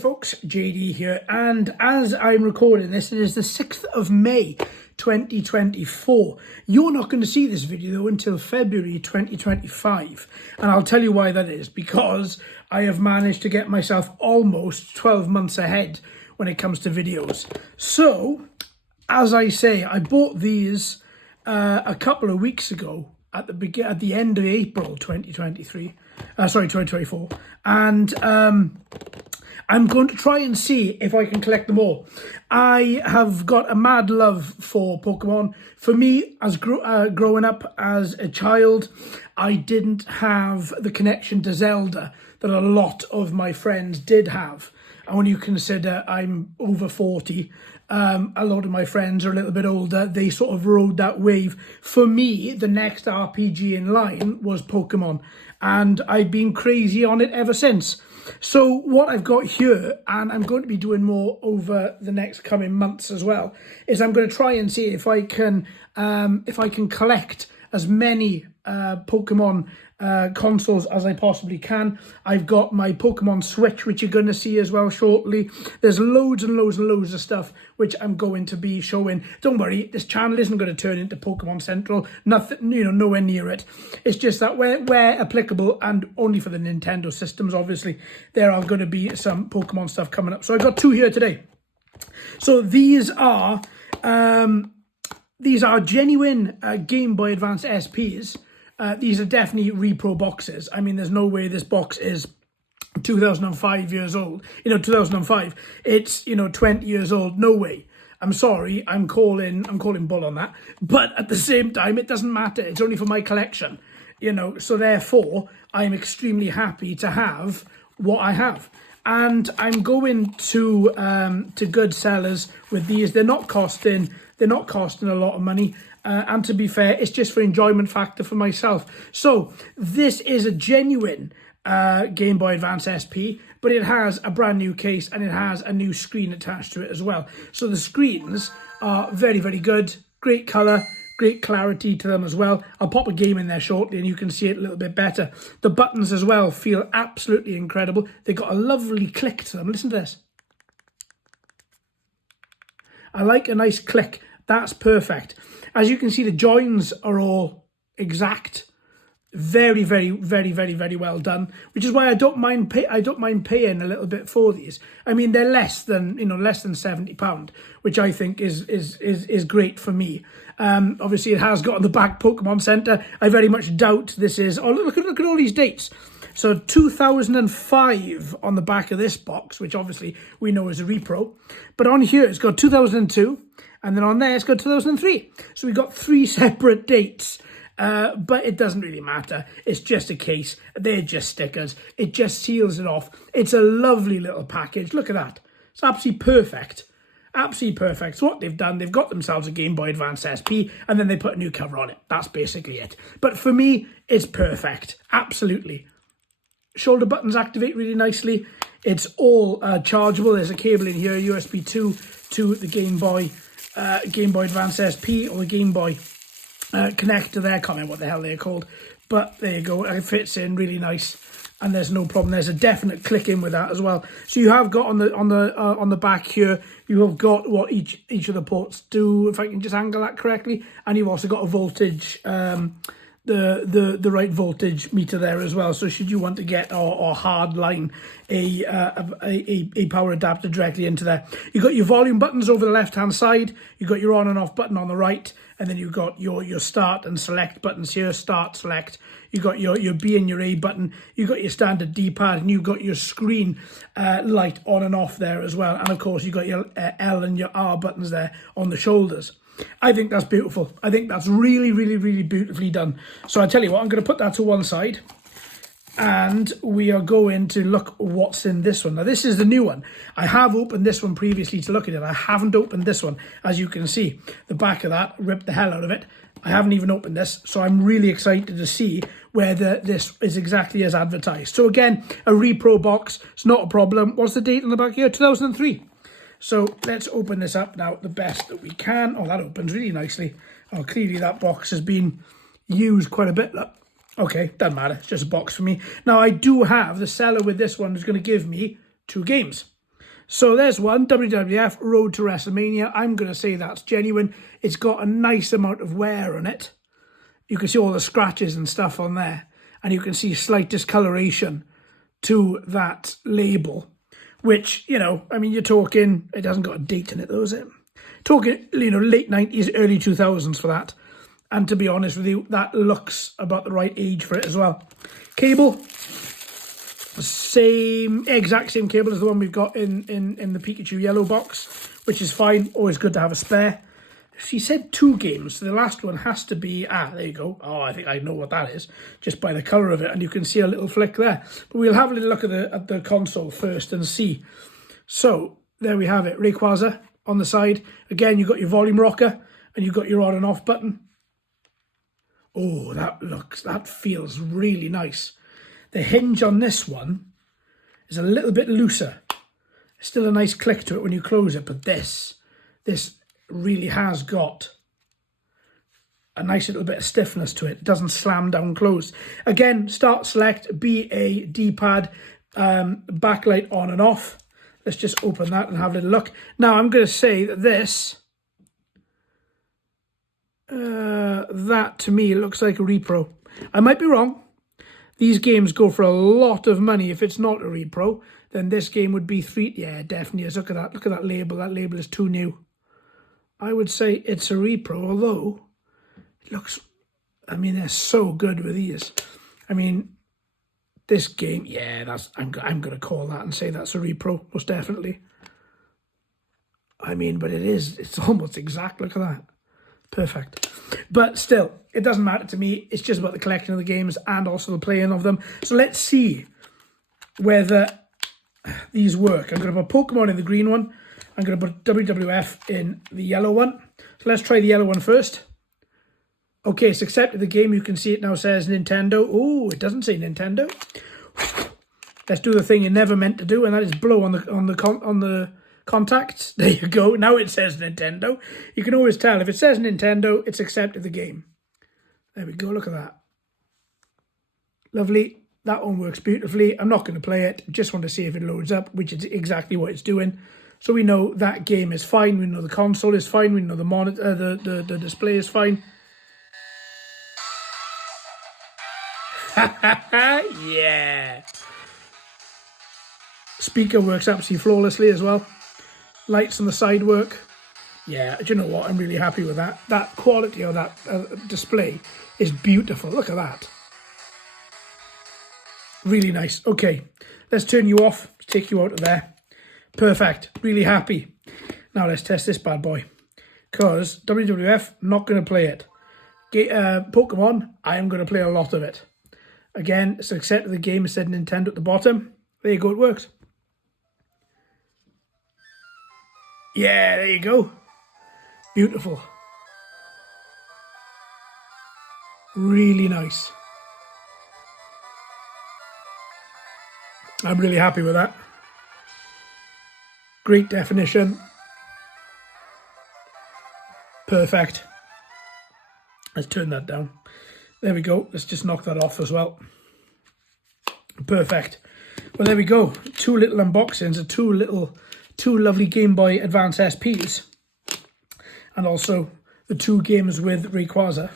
folks, JD here, and as I'm recording this, it is the 6th of May 2024. You're not going to see this video though until February 2025, and I'll tell you why that is, because I have managed to get myself almost 12 months ahead when it comes to videos. So, as I say, I bought these a couple of weeks ago at the end of April 2024, and I'm going to try and see if I can collect them all. I have got a mad love for Pokemon. For me, as growing up as a child, I didn't have the connection to Zelda that a lot of my friends did have. And when you consider I'm over 40, a lot of my friends are a little bit older. They sort of rode that wave. For me, the next RPG in line was Pokemon, and I've been crazy on it ever since. So what I've got here, and I'm going to be doing more over the next coming months as well, is I'm going to try and see if I can collect as many Pokemon consoles as I possibly can. I've got my Pokemon Switch, which you're going to see as well shortly. There's loads and loads and loads of stuff which I'm going to be showing. Don't worry, this channel isn't going to turn into Pokemon Central. Nothing, nowhere near it. It's just that where applicable, and only for the Nintendo systems, obviously, there are going to be some Pokemon stuff coming up. So I've got two here today. So these are genuine Game Boy Advance SPs. These are definitely repro boxes. I mean, there's no way this box is 2005 years old. 2005. It's 20 years old. No way. I'm sorry. I'm calling bull on that. But at the same time, it doesn't matter. It's only for my collection. So therefore, I'm extremely happy to have what I have. And I'm going to good sellers with these. They're not costing a lot of money. And to be fair, it's just for enjoyment factor for myself. So this is a genuine Game Boy Advance SP, but it has a brand new case and it has a new screen attached to it as well. So the screens are very, very good. Great colour, great clarity to them as well. I'll pop a game in there shortly and you can see it a little bit better. The buttons as well feel absolutely incredible. They've got a lovely click to them. Listen to this. I like a nice click. That's perfect. As you can see, the joins are all exact. Very, very, very, very, very well done. Which is why I don't mind paying a little bit for these. I mean, they're less than £70, which I think is great for me. Obviously, it has got on the back Pokemon Center. I very much doubt this is. Oh, look at all these dates. So 2005 on the back of this box, which obviously we know is a repro. But on here, it's got 2002. And then on there, it's got 2003. So we've got 3 separate dates. But it doesn't really matter. It's just a case. They're just stickers. It just seals it off. It's a lovely little package. Look at that. It's absolutely perfect. Absolutely perfect. So what they've done, they've got themselves a Game Boy Advance SP, and then they put a new cover on it. That's basically it. But for me, it's perfect. Absolutely. Shoulder buttons activate really nicely. It's all chargeable. There's a cable in here, USB 2 to the Game Boy Advance SP, or the Game Boy connector there. I can't remember what the hell they're called, but there you go. It fits in really nice, and there's no problem. There's a definite click in with that as well. So you have got on the back here, you have got what each of the ports do, if I can just angle that correctly, and you've also got a voltage. The right voltage meter there as well. So should you want to get or hard line a power adapter directly into there. You've got your volume buttons over the left hand side. You've got your on and off button on the right, and then you've got your start and select buttons here. Start, select. You've got your B and your A button. You've got your standard D-pad, and you've got your screen light on and off there as well. And of course you've got your L and your R buttons there on the shoulders. I think that's beautiful. I think that's really, really, really beautifully done. So I tell you what, I'm going to put that to one side, and we are going to look what's in this one. Now, this is the new one. I have opened this one previously to look at it. I haven't opened this one. As you can see, the back of that ripped the hell out of it. I haven't even opened this, so I'm really excited to see whether this is exactly as advertised. So again, a repro box. It's not a problem. What's the date on the back here? 2003. So let's open this up now the best that we can. Oh, that opens really nicely. Oh, clearly that box has been used quite a bit. Look. Okay, doesn't matter. It's just a box for me. Now, I do have the seller with this one who's going to give me 2 games. So there's one, WWF Road to WrestleMania. I'm going to say that's genuine. It's got a nice amount of wear on it. You can see all the scratches and stuff on there. And you can see slight discoloration to that label. Which, you know, I mean, you're talking, it hasn't got a date in it though, is it? Talking, you know, late 90s, early 2000s for that. And to be honest with you, that looks about the right age for it as well. Cable. Exact same cable as the one we've got in the Pikachu yellow box, which is fine. Always good to have a spare. She said 2 games, so the last one has to be, there you go. Oh, I think I know what that is, just by the colour of it, and you can see a little flick there. But we'll have a little look at the console first and see. So, there we have it, Rayquaza on the side. Again, you've got your volume rocker, and you've got your on and off button. Oh, that feels really nice. The hinge on this one is a little bit looser. Still a nice click to it when you close it, but this really has got a nice little bit of stiffness to it. It doesn't slam down closed. Again, start, select, BA, D-pad, backlight on and off. Let's just open that and have a little look. Now, I'm going to say that this, that to me looks like a repro. I might be wrong. These games go for a lot of money. If it's not a repro, then this game would be 3. Yeah, definitely is. Look at that. Look at that label. That label is too new. I would say it's a repro, although it looks, I mean, they're so good with these. I mean, this game, yeah, I'm going to call that and say that's a repro, most definitely. I mean, but it's almost exact. Look at that. Perfect. But still, it doesn't matter to me. It's just about the collection of the games and also the playing of them. So let's see whether these work. I'm going to put Pokemon in the green one. I'm going to put WWF in the yellow one. So let's try the yellow one first. Okay, it's accepted the game. You can see it now says Nintendo. Oh, it doesn't say Nintendo. Let's do the thing you're never meant to do, and that is blow on the contacts. There you go. Now it says Nintendo. You can always tell if it says Nintendo, it's accepted the game. There we go. Look at that. Lovely. That one works beautifully. I'm not going to play it. Just want to see if it loads up, which is exactly what it's doing. So we know that game is fine. We know the console is fine. We know the monitor, the display is fine. Yeah. Speaker works absolutely flawlessly as well. Lights on the side work. Yeah, do you know what? I'm really happy with that. That quality of that display is beautiful. Look at that. Really nice. Okay, let's turn you off. Let's take you out of there. Perfect. Really happy. Now let's test this bad boy. Because WWF, not going to play it. Pokemon, I am going to play a lot of it. Again, it's accepted the game. It said Nintendo at the bottom. There you go, it works. Yeah, there you go. Beautiful. Really nice. I'm really happy with that. Great definition. Perfect. Let's turn that down. There we go. Let's just knock that off as well. Perfect. Well, there we go. 2 little unboxings of 2 lovely Game Boy Advance SPs. And also the 2 games with Rayquaza,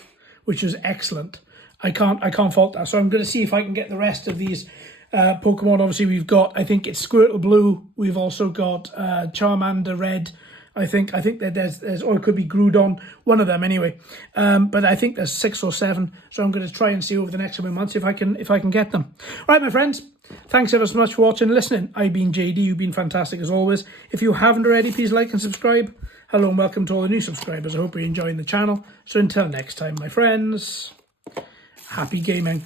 which was excellent. I can't fault that. So I'm going to see if I can get the rest of these Pokemon. Obviously, we've got, I think it's Squirtle Blue. We've also got Charmander Red. I think that there's, or it could be Groudon, one of them anyway. But I think there's 6 or 7. So I'm going to try and see over the next couple of months if I can get them. All right, my friends. Thanks ever so much for watching and listening. I've been JD. You've been fantastic as always. If you haven't already, please like and subscribe. Hello and welcome to all the new subscribers. I hope you're enjoying the channel. So until next time, my friends, happy gaming.